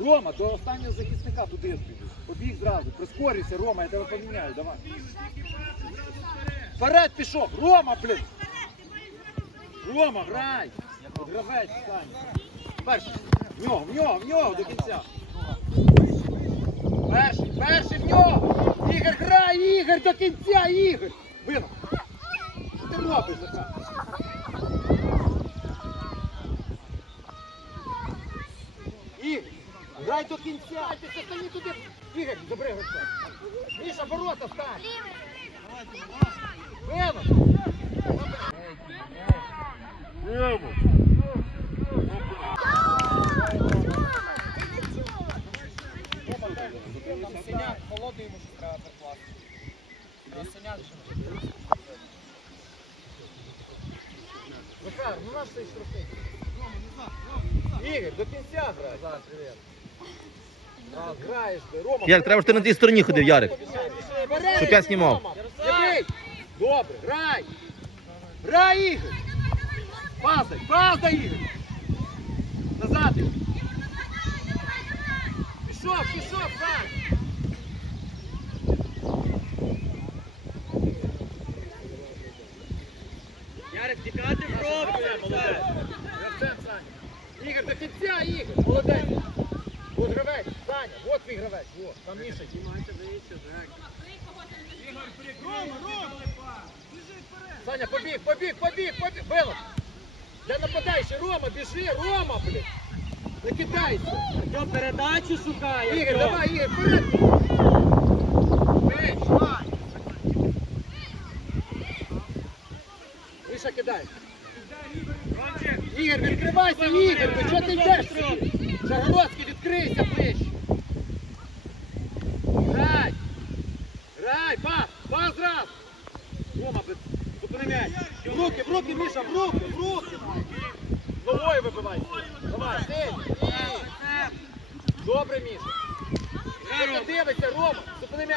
Рома, до останнього захисника туди збіг. Побіг зразу. Прискорюйся, Рома, я тебе поміняю, давай. Вперед пішов! Рома, блін! Рома, грай! Гравець, стань. Перший. В нього, в нього, в нього до кінця. Перший, перший в нього! Ігор, грай, Ігор, до кінця, Ігор! Винок! Що ти робиш, Захар? Ігор, грай до кінця! Ти стань туди! Ігор, забери гравця! Міша, ворота стань! Винок! Там синяк, холоду йому ще треба прикласти. Та синяк ще. Захар, ну наш цей штрафний. Ігор, до кінця грай. Зараз, привіт. Ярик, треба, ж ти на тій стороні ходив, Ярик. Щоб я знімав. Добре, грай. Грай, Ігор. Пасай, пасай, Ігор. Назад. Пішов, пішов, Сань. Ярик, тікати в робку, молодець. Гравцем, Саня. Ігор, до кінця, Ігор. Молодець. От гравець, Саня, гравець. От, там Міша. Саня, побіг, побіг, побіг, побіг. Бело. Я нападаючий, Рома, біжи, Рома, блін. Не кидайся. Артем передачу шукає. Ігор, давай, Ігор, вперед. Міша, кидай. Ігор, відкривайся, Ігор, ну чого ти йдеш собі? Шаргородський, відкрийся ближче. Грай. Грай, пас, зразу. Рома, зупини. В руки, в руки, Міша, в руки, в руки. Ногою вибивай. Давай, сильно. Добре, Міша. Хто дивиться, Рома, зупини.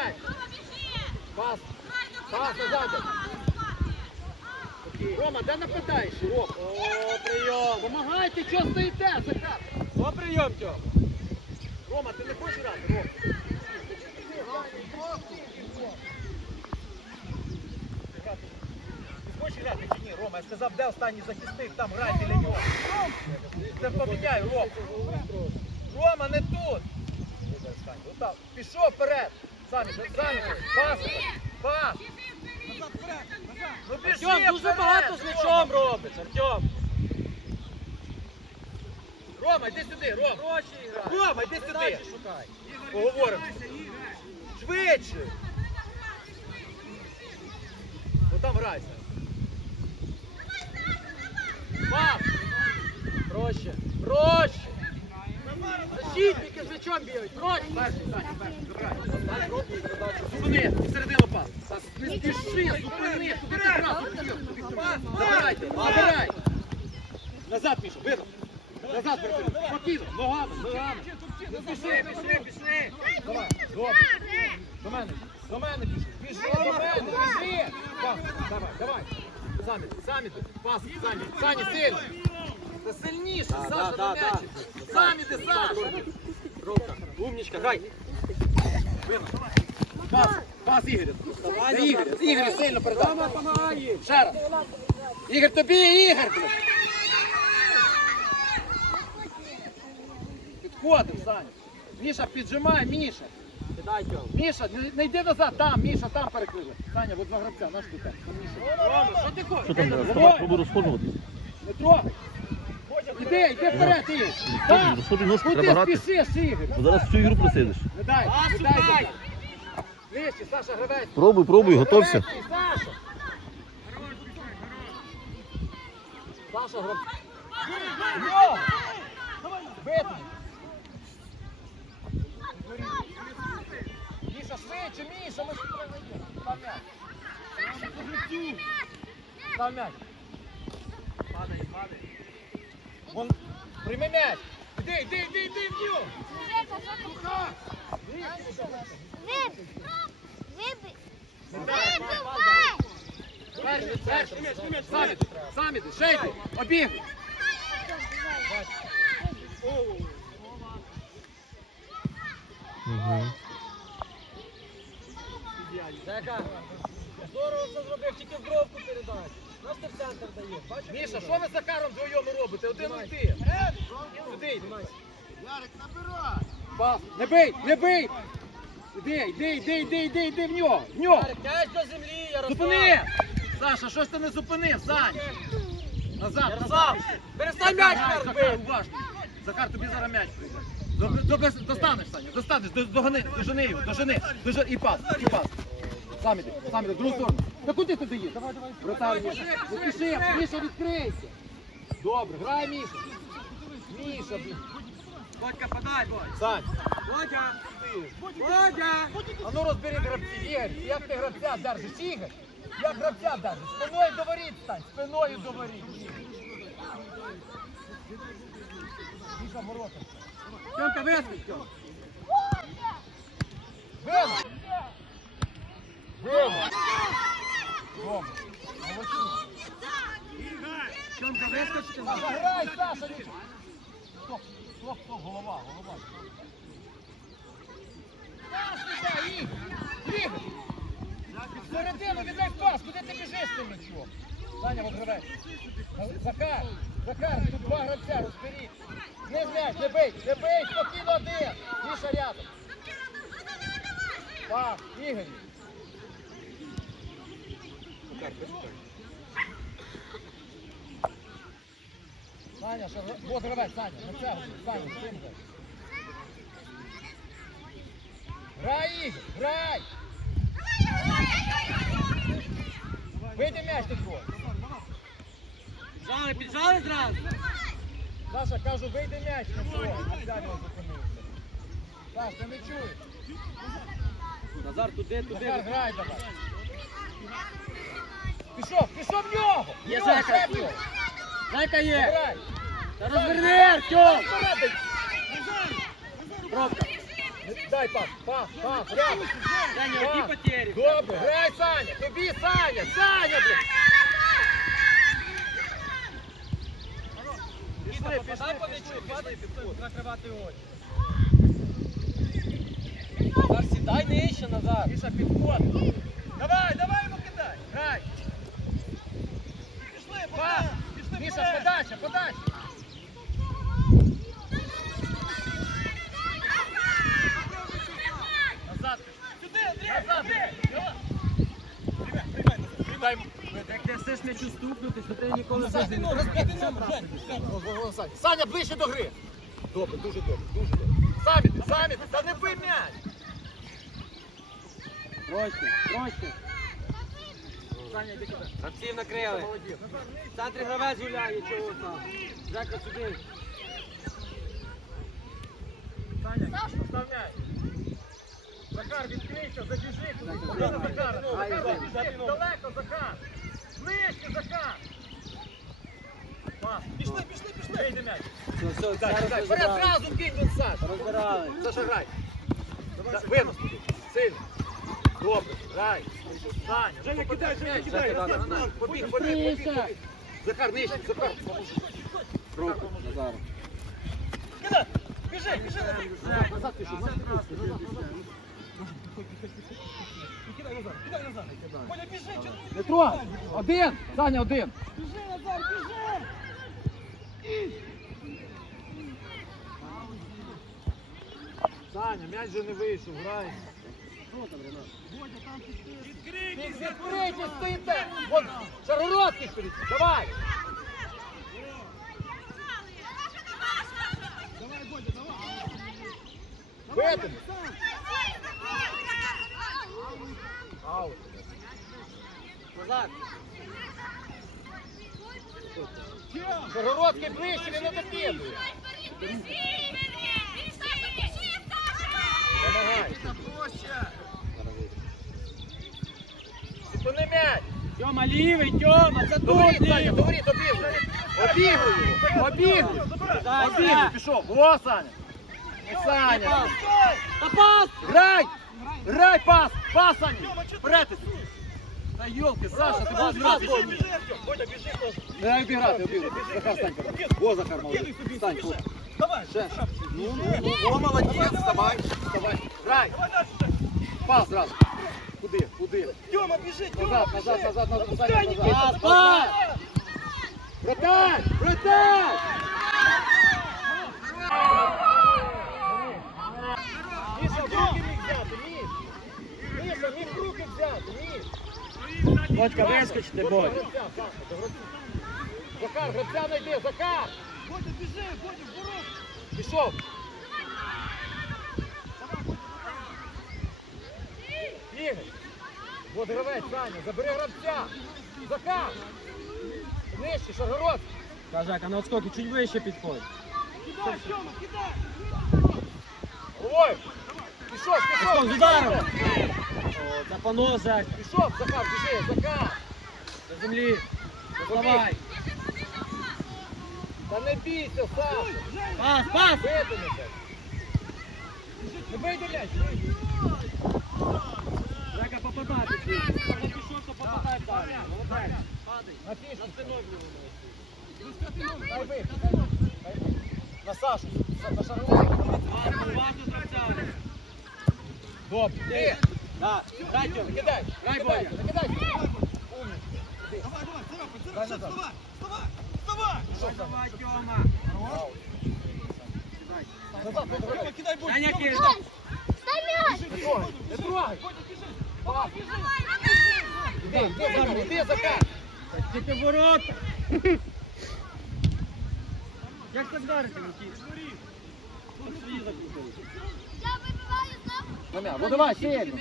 Пас, пас назад. Рома, де нападаєш? О, прийом. Помагайте, чого стоїте, Захар? О, прийом, Тьом. Рома, ти не хочеш грати, Рома? Ти хочеш грати чи ні, Рома? Я сказав, де останній захисник, там грай біля нього. Це поміняй, Рома. Рома, не тут. Пішов вперед. Самі, самі, пас, пас. Ну біжи Артем дуже багато з м'ячом робить, Артем. Рома, йди сюди, Рома. Рома, йди сюди. Поговоримо. Швидше. Ну там грайся. Пас. Проще. Проще. Защитники з м'ячом бігають. Проще. Зупини. Середину пас. Не спіши. Зупини. Забирайте. Забирай. Назад, Міша. Вироб. Назад, перед. Спокійно. Ногами. Ногами. Спіши. Пішли, пішли. Давай. До мене. До мене пішли. Пішли до мене. Біжи. Давай, давай. Самі, самі. Пас, самі. Сані, сильно. Та сильніше, Саша, да. м'ячика. Самі ти, Саша. Рука. Умничка, грай. Пас, пас Ігор. Ігор сильно передай. Ще раз. Ігор, тобі, Ігор. Підходимо, Саня. Міша, піджимай, Міша. Міша, не, йди назад, там, Міша, там перекрили. Саня, от два гравця, наш тут. Там Міша. Що ти хочеш? Що там, Давай. розходжувати, пробуй розходжуватись. Не трогай. Іди, йди вперед, Ігор. Так. Розходжуй ножку, Куди треба грати. спішиш, Ігор? Бо зараз всю ігру просидиш. Не дай, не дай. Вище, Саша, гравець. Пробуй, пробуй, готовся. Гравець, Саша. Саша, гравець. Бити. Міша, швидше, Міша, ми ж пройдемо. Став м'яч. М'яч. Падай, падай. Вон, прийми м'яч. Іди, іди, іди, іди в нього. Пас, пас, дай. Перший, перший. Самі, самі, шейку, обігли. Угу. Жека, здорово це зробив, тільки в бровку передай. Нас ти в центр даєш, бачиш? Міша, що ви з Захаром вдвоєм робите? Один ти. Сюди йди. Пас. Не бий, не бий! Іди, йди, йди, йди, йди, йди в нього, в нього! Ярик, м'яч до землі, Ярослав. Зупини! Саша, щось ти не зупинив, Сань! Назад, назад! перестань м'яч Захар, Захар, бити. уважно! Захар, тобі зараз м'яч прийде. До- до- до- Достанеш, Саня, достанеш, до- догони, дожени його, дожени, дожени, і пас, і пас. Сам іди, сам іди, в другу сторону. Та куди ти даєш? Давай, давай. Вратар, Міша, не спіши, Міша, відкрийся. Добре, грай, Міша. Міша, блін. Бодька, подай, Бодь. Сань, Бодя, Бодя. а ну розбери гравців, Ігор, як ти гравця держиш, Ігор? Як гравця держиш? Спиною до воріт стань, спиною до воріт. Міша, ворота. Тьомка, вискочь, Тьом. Тьомка, вискочь. ти. Саша, грай, Саша. Стоп, стоп, стоп, голова, голова. Пас іде, Ігор! Ігор! Середину віддай пас, куди ти біжиш цим м'ячом? Саня, розгравай. Захар, Захар, тут два гравця, розберіть. Не м'яч, не бий, не бий, спокійно один. Міша рядом. Пас, Ігор. Саня, що, вот гравець, Саня, на це, Саня, з цим грай. Грай, Ігор, грай! Вийди м'яч ти твой. Піджали, піджали зразу. Саша, кажу, вийди м'яч на. Опять зупинився. Саш, ти не чуєш? Назар, туди, Захар, грай давай. Пішов, пішов в нього! Є нього, Нього. Є. Та розверни, Артем. Пробка. Дай пас, пас, пас, рядом. Саня, Пас. які потери? Добре, грай, Саня, тобі, Саня, Саня, блін. Пішли, пішли, пішли, пішли, накривати очі. Назар, сідай нижче, Назар. Міша, підходь. Давай, давай йому кидай. Грай. Пішли, пас. Міша, подача, подача. Назад. Сюди, Андрій, назад. Ти chcеш м'ячу стукнутись, то ти ніколи не ну. Саня. Ближче до гри. Добре, дуже добре, дуже добре. Самі самі та не бий м'яч. Тройки, тройки. Гравців накрили. В центрі гравець гуляє, чого там. Жека сюди. Саня, постав м'яч. Захар, відкрийся, забіжи. Куди на Захара? Захар, забіжи. Далеко, Захар. Ближче, Захар. Пас. Пішли, пішли, пішли. Вийди м'яч. Все, все, Дай, зараз дай, вперед, зразу кинь Саш. Розбирали. Саша, грай. Винос туди. Сильно. Добре. Саня, Женя, кидай, Женя, кидай. Назад, Назар. Побіг, побіг, побіг. Захар, нижче, Захар. Руку, Назар. Кидай, біжи, біжи. Назад, пішов, назад пішов. Кидай назад, кидай назад. Коля, біжи, чого ти Не трогай. Один, Саня, один. Біжи, Назар, біжи. Саня, м'яч же не вийшов, грай. Відкрийте, стоїте. Вон, Шаргородський стоїть, давай. Витягни. Аут. Назар. Шаргородський ближче, він не допідує. Помагай. Зупини м'яч. Тьома лівий, Тьома, це тут лівий. говори, обігруй. Обігруй його, обігруй. Обігруй, пішов. О, Саня. О, Саня. Та пас! Грай! Грай, пас! Пас, Саня! Вперед! Та йолки, Саша, ти будеш грати. Не обіграти, обіграти. Захар, стань. О, Захар, молодець. Стань, о. Давай. Ще. Ну, ну, ну, о, молодець, вставай. Вставай. Грай! Пас зразу! Куди? Куди? Тьома, біжи, Назад, назад, назад, назад, назад, назад! Пас, пас! Вратарь! Вратарь! Міша, в руки міг взяти, міг. Міша, міг в руки взяти, вискочите, Бодь. Гравця, Саша. Захар, гравця найди, Захар! Бодя, біжи, Бодя, в ворот. Пішов! Ігор! Вот гравець, Саня, забери гравця! Захар! Нижче, Шаргород! Кажак, а на отскоки чуть вище підходь. Ой! Пішов, пішов! Пішов, з ударом. О, це поносик. Пішов, Захар, біжи, Захар! До землі. Доставай. Та не бійся, Саша! Пас, пас. Витягнете! Не вийде м'яч! Жека, попадати. Можна пішов, то попадай далі. Молодець. Падай. На фішку! Дай вихід, дай вихід, дай вихід. На Сашу, на! Уважно, уважно, гравця. Добре, ти! Да, дай, Тьом. Закидай! Дай! Бодя. Закидай! Умник! Іди. Дай назад. Пішов, Саня. Давай, Тьома. Аут. Назад, вот гравець. Саня, кидай. Не трогай, не трогай! Тільки ворота. Як вдарити, Нікіт? От свої закрутили. Ну давай, сильно.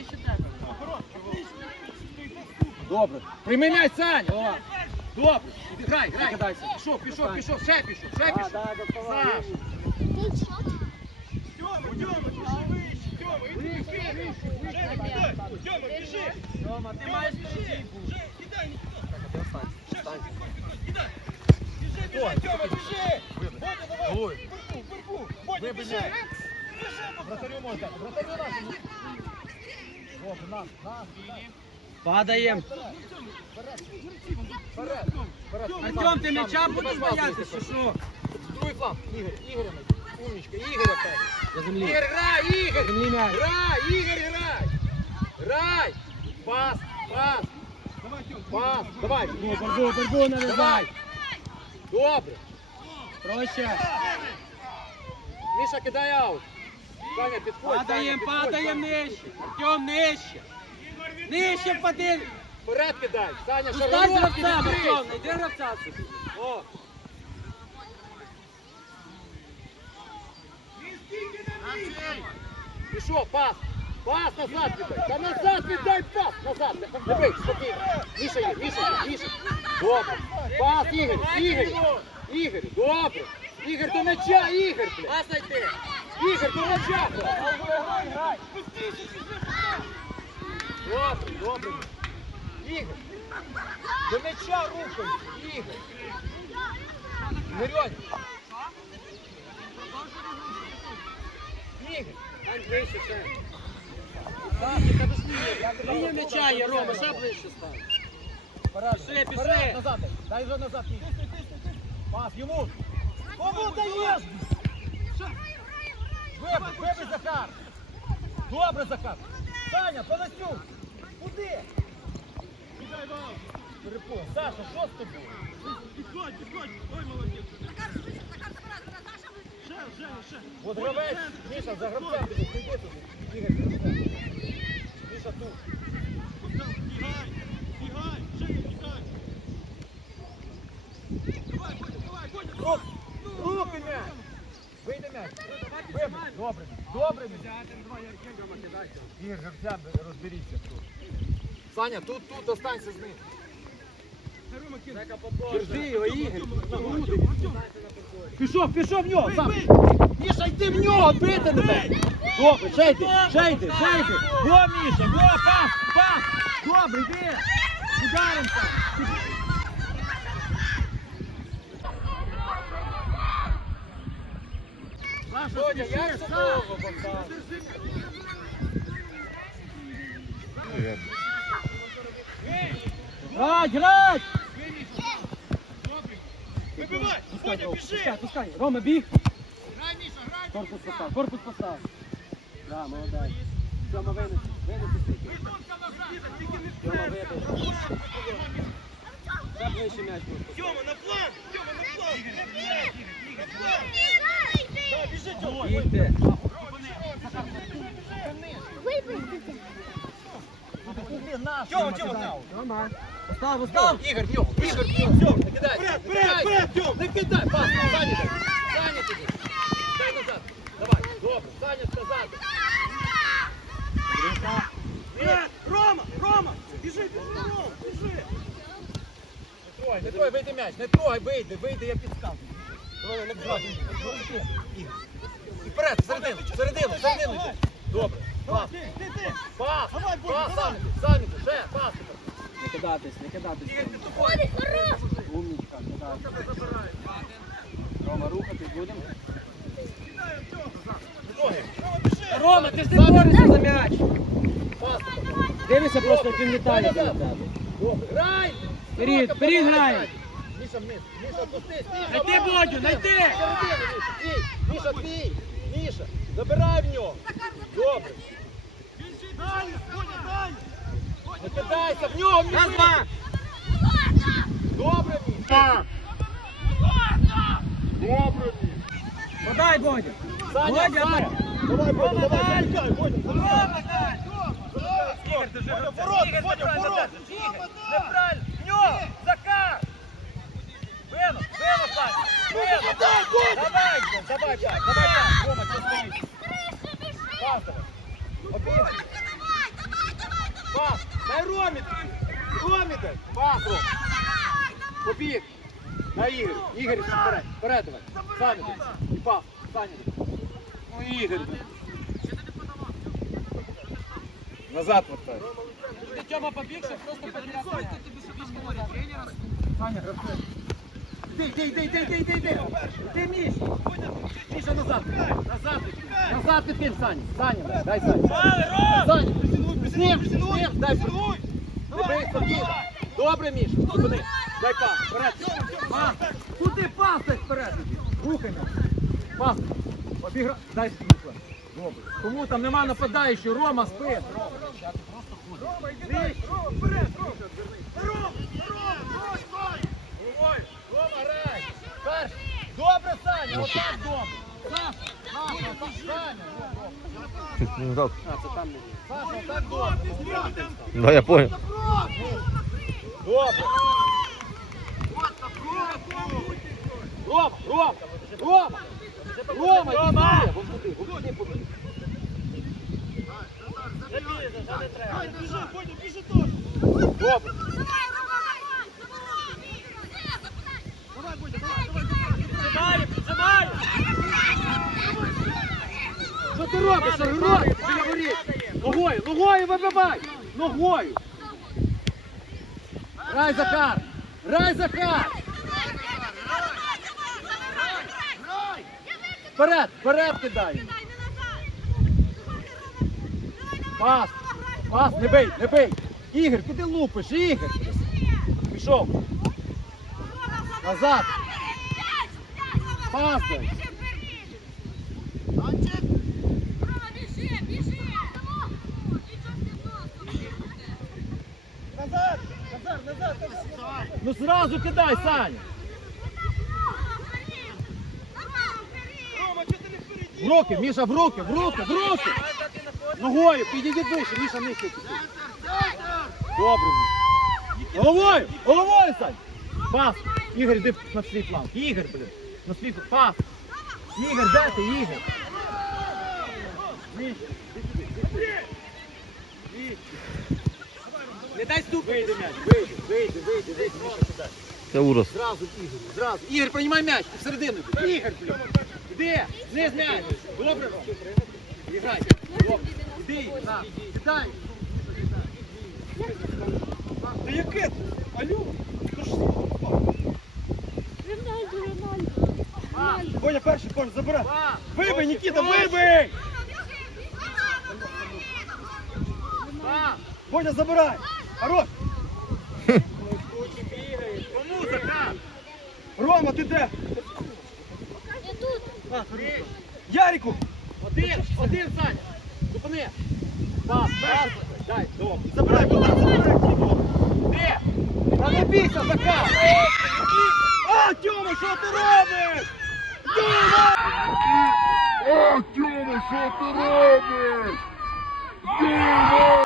Добре. Прийми м'яч, Сань! О. Добре. Іди, грай, грай. Пішов, пішов, пішов, ще пішов, ще пішов. Да, да, доставай. Саш. Тьома, ти маєш впереді бути. Ой. Вибий м'яч. Вратарю можна. Вратарю наш. Добре, наш, наш. Падаєм. Артем, ти м'яча будеш боятися, що? Другий фланг. Ігор, найди. Умничка, Ігоря землі. Ігор, грай, Ігор! Грай, Ігор, грай! Грай! Пас, пас! Пас, давай! Борьбу, борьбу, навязай. Добре! Проще. Міша, кидай аут! Саня, підходь! Падаєм, падаєм нижче. Артем, нижче. Нижче впади. Вперед кидай! Саня! Артем, найди гравця собі. О! Пішов, пас! Пас назад віддай! Та назад віддай пас! Назад! Не спокійно! Міша є, Міша Міша! Добре! Пас, Ігор! Ігор! Ігор, добре! Ігор, до м'яча, Ігор, блядь! Пас найди. Ігор, до м'яча! блядь! Добре, добре! Ігор! До м'яча рухайся! Ігор! Мирьонь! Ігор! Стань ближче ще. Лінія м'яча є, Рома, ще ближче. Вперед, Пішли, пішли. назад, дай. вже назад. Пас, йому. Кому даєш? Вибий, вибий, Захар. Добре, Захар. Саня, Панасюк. Куди? Перепон. Саша, що з тобою? От гравець, Міша, за гравцем піде, прийди туди. Ігор, за. Міша тут. Рук, руки м'яч. Вийде м'яч. Вибий. Добре, добре. Ігор, гравця, розберіться тут. Саня, тут, тут, останься з ним. Держи його, Ігор. на груди. Пішов, пішов в нього, сам. Міша, йди в нього, бити тебе. Добре, ще йди, ще йди, ще йди. Во, Міша, во, пас, пас. Добре, йди. Ударом сам. Бодя, як це довго, Богдан? Грать, грать! Пускай, Рома, пускай, пускай. Рома, біг. Корпус постав, корпус постав. Да, молодець. Тьома винеси, винеси стільки. Тьома вибив. Ще ближче м'яч можеш. Тьома, на план! Тьома, на план! На план! Да, біжи, Тьома! Їдьте. Тьома, Тьома! Тьома. Постав. Ігор, в Ігор, в нього. Не кидай, Вперед, не вперед, вперед, Тьом! Не кидай, пас, Саня. Саня туди. Дай назад. Давай, добре, Саня сказати. Вперед! Рома, Рома! Біжи, біжи, Рома, біжи! Не трогай, не трогай, вийди м'яч, не трогай, вийди, вийди, я підказую. Давай, не трогай. Ігор. Вперед, всередину, всередину йди. Добре, пас, Ти, ти, ти! пас, пас, давай. Саня, Саня, ще, пас. Не кидатись, не кидатись. Ігор, ти тупой. Кидатись. Рома, рухатись будемо? Рома, ти ж не борешся за м'яч. Дивися просто, як він літає тебе. Грай. Вперед, вперед грай. Міша вниз, Міша. Міша, Найди. Бодю, найди. Міша, твій. Забирай в нього. Добре. Далі, Бодя, далі! Не кидайся в нього, Раз, Міша. два. Добре, Міша. Добре, Міша. Подай, Бодя. Саня, Бодя, Саня. Бодя. Давай, Бодя, давай. Дай, Бодя! Дай! Ігор, держи, Бодя, Бодя, ворота! Неправильно. В нього. Закар. Винос, винос, Саня. Давай, давай, так, давай, так. Рома, що стоїть? Пас давай. Обігай. Пас. Дай Ромі. Ромі дай. Пас, Ром. Побіг. На Ігор. Ігор, вперед. Вперед давай. Саня. І пас. Саня. Ну, Ігор. Назад вертай. Ти Тьома побігши, просто потеряв. Саня, гравцей. Іди, іди, іди, іди, іди, іди, іди. Іди, Міш. Міша, назад. Назад. відкинь. Назад підкинь, Саня. Саня, дай, Саня. Саня, з ним, дай. Не бий. Добре, Міш. Зупини. Дай пас. Вперед. Пас. Куди пас дай вперед? Рухай нас. Пас. Обігра. Дай світло. Добре. Кому там нема нападаючого? Рома, спи. Рома, іди дай. Рома, вперед, Рома. Головою. Рома, грай. Перший. Добре, Саня, отак добре. Саша, Саша, отак, Саня. Ну, так. А, це там не є. Саша, отак добре. Да, я понял. Добре. Рома, Рома, Рома. Рома, іди. Вон туди, вон туди побіг. Дай, біжи, Бодя, біжи теж! Добре. Давай, Бодя, давай, давай! Піджимай, піджимай. Що ти робиш? Біля воріт. Ногою, ногою вибивай. Ногою. Грай, Захар. Грай, Захар. Вперед, вперед кидай. Пас, пас, не бий, не бий. Ігор, куди лупиш, Ігор? Пішов. Назад. Пас дай. Назад! Назад, назад! назад. Ну сразу кидай, Саня. В руки, Міша, в руки, в руки, в руки. Ногою, підійди вище, Міша нижче. підійди. Добре. Міша. Головою, головою, Сань. Пас. Ігор, йди на свій план. Ігор, блін. На свій план. Пас. Ігор, де ти, Ігор? Міша, іди сюди, іди сюди. Не дай стук. Вийди м'яч, вийди, вийди, вийди, вийди. Це ужас. Зразу Ігор, зразу. Ігор, приймай м'яч, в середину. Ігор, блін. Іди, не з м'яч. Добре. Іграй. Добре. Іди, на, кидай. Та яке? ти? Алло? Ти ж Боня перший, Боня, забирай. Вибий, Нікіта, вибий! Боня, забирай! Хорош! Кому? Рома, ти де? Три. Ярику! Один, один, Саня. Зупини. Пас, пас. Дай. Забирай, Богдан, забирай, Тімо. Де? Та не бійся, Захар. А, Тьома, що ти робиш? Тьома! О, Тьома, що ти робиш? Діма!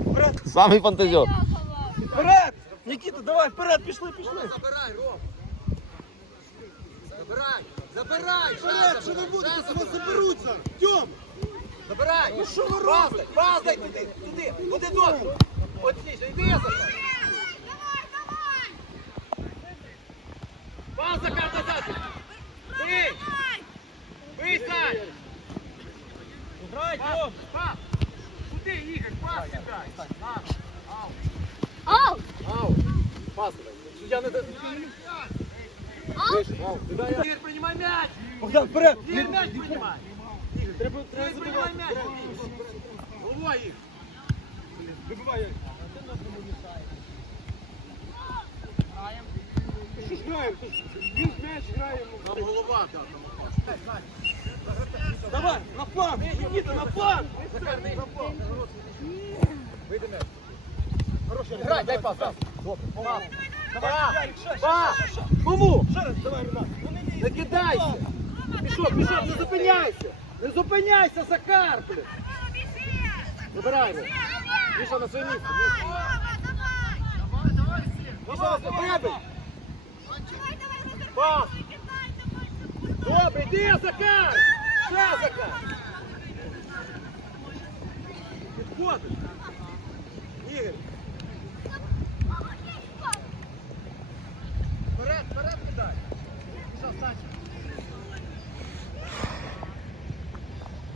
Вперед, Самий фантазер. вперед! Нікіта, давай, вперед, пішли, пішли. Забирай, Ром. Забирай. Забирай. Вперед, що ви будете? Вас заберуться. Тьом! Забирай. Ну що ви робите? дай, туди, туди, туди. Добре. От здесь, йди, Захар. Пас, Захар, назад. Бий. Бий, Сань. Грай, Пас, Тьом! пас. Куди, Ігор, пас кидай. На. Ау! Ау. Пас дай. Суддя не... Вийшов, ау. Дай, Ігор, приймай м'яч. Богдан, вперед! Ігор, м'яч приймай. Треба, Ігор, треба приймай забивати. м'яч. Головой, Ігор. Вибивай. Що ж граємо? Він м'яч грає. Там голова, да, там. Давай, на план! Нікіта, на план! Не. Вийди м'яч. Хороший, Грай, дай пас, пас. Добре, пас. Давай, Пас. Кому? Ще раз, давай, Ренат. Ну не кидайся. Пішов, пішов, не зупиняйся. Не зупиняйся, Захар, блін. Забирай його. Міша на своє місце. Міша. Вибий. Пас. Добре, йди, Захар. Ще, Захар. Підходиш. Ігор. Вперед, вперед кидай. Міша, встань.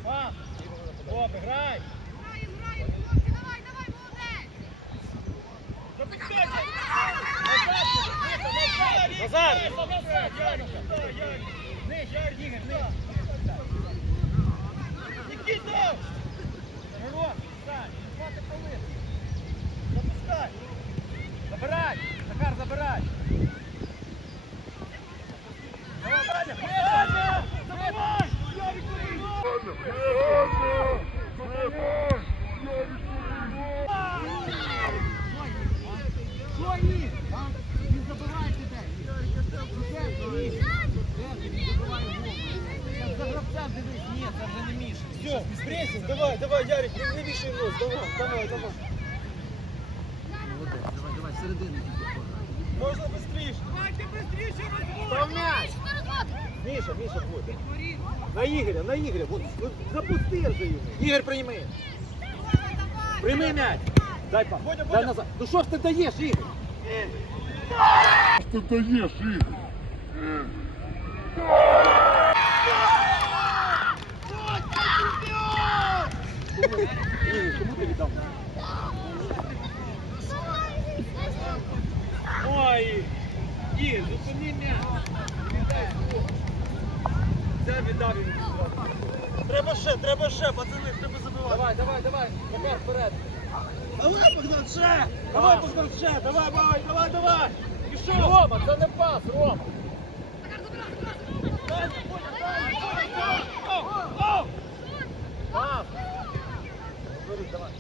Пас. Добре, грай. Назар! Нікіта! Мирон, встань. Запускай. Забирай. Захар, забирай. Давай, Даня. Даня! Забивай! Ярик, Ганна! Забивай! Ярик, Що їх? Він забирає тебе. За гравцем дивись. Ні, це вже не Міша. Все, прессинг, давай, давай, Ярик, не, вішай нос, давай, давай, давай. Давай, давай, середину. Міша, Міша, буде. На Ігоря, на Ігоря. Вот, ну, запусти вже його. Ігор, прийми. Прийми м'яч. Дай пас. Бодя, Дай Бодя. назад. Ну що ж ти даєш, Ігор? Ти даєш, Ігор? Ігор, кому ти віддав? Ще, треба ще, пацани, треба забивати. Давай, давай, давай. Захар, вперед. Давай, Богдан, ще! Давай, Богдан, ще! Давай, давай, давай, давай! Пішов! Рома, це не пас, Рома. Дай, Бодя, дай, дай, дай! Оу, оу! Пас. Бери, давай.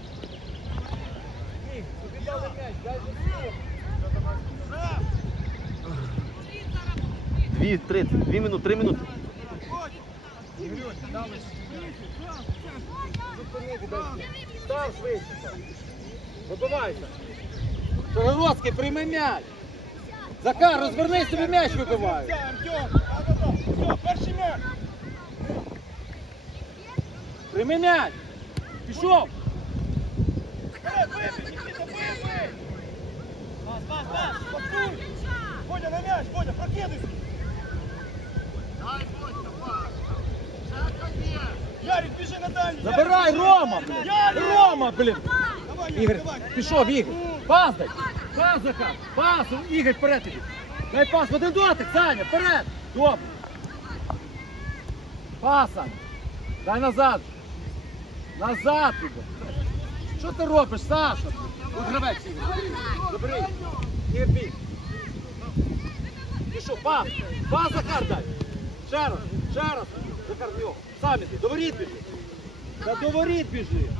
Ігор, тобі дали м'яч, дай же силу. Дві, три, дві минути, три минути. Зупини, віддай. Став швидше. Вибивайся. Шаргородський, прийми м'яч. Захар, розвернись, тобі м'яч! Все, перший м'яч! Прийми м'яч. Пішов. Пас, пас, пас, пасуй! Бодя, на м'яч, Бодя, прокидуйся! Ярик, біжи на дальній! Забирай, Рома, блін. Рома, блін. Давай, Ігор, пішов, Ігор. Пас дай. Пас, Захар. Пас, Ігор, вперед іди. Дай пас, в один дотик, Саня, вперед. Добре. Пас, Саня. Дай назад. Назад іди. Що ти робиш, Саша? От гравець, Ігор. Забери. Ігор, бій. Пішов, пас. Пас, Захар, дай. Ще раз, ще раз. Захар, в нього. Сам іди, до воріт біжи. Та до воріт біжи.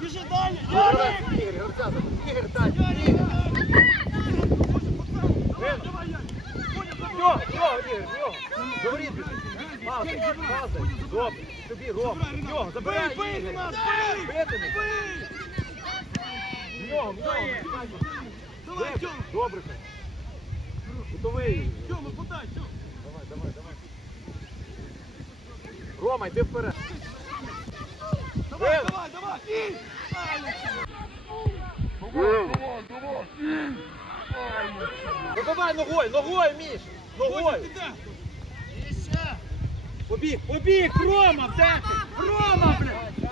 Біжи далі! Ігор! Ігор. Ігор. Ігор. Йо, йо, Ігор, йо. До воріт біжи. Пасай, пасай. Добре. Тобі, Ром. Йо, забирай, Ігор. Ренат, бий! Бити. Бий! В нього, в нього. Давай. Добре. Готовий. Тьома, подай, Тьом! Давай, давай, давай. Рома, йди вперед. Давай, давай, давай! Давай, давай, давай. Ій. Вибивай ногою, ногою, Міш. Ногою. Побіг, побіг, Рома, де ти? Рома, блядь.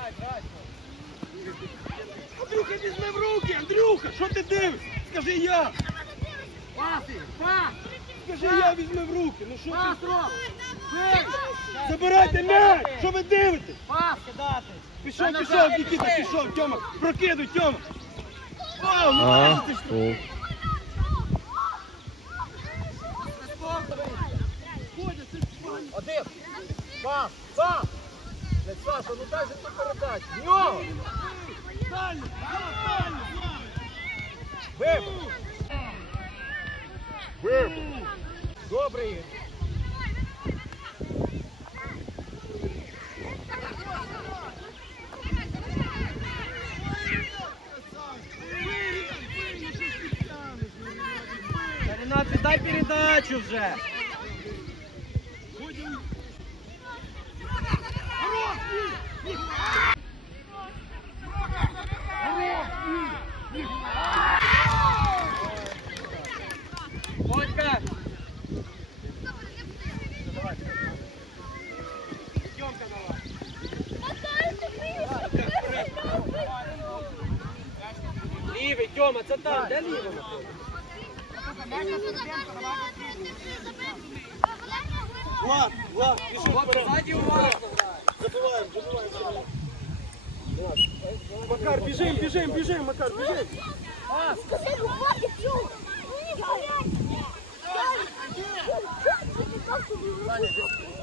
Андрюха, візьми в руки! Андрюха, що ти дивишся? Скажи я! Пас, Ігор, пас. Скажи я візьми в руки! Ну що Пас, ти? Бий. Забирайте м'яч! Що ви дивитесь? Пас. Пішов, пішов, назад, Нікіта, пішов, Тьома! Прокидуй, Тьома! О, ну ж- О. Один. Пас, пас. Блядь, Саша, ну дай же ту передачу. В нього. Дальню, дальню, дальню! Вибив. Вибив. Добре, Ігор. Ренат, віддай передачу вже. Водька! Лівий, Тьома, це там, де лівий? Влад, Влад, пішов вперед! Ззаді уважно. Забиваємо, забиваємо. Макар, біжим, біжим, біжим, Макар, біжим! Скажи, ну хватит, чё? Дядя! Дядя!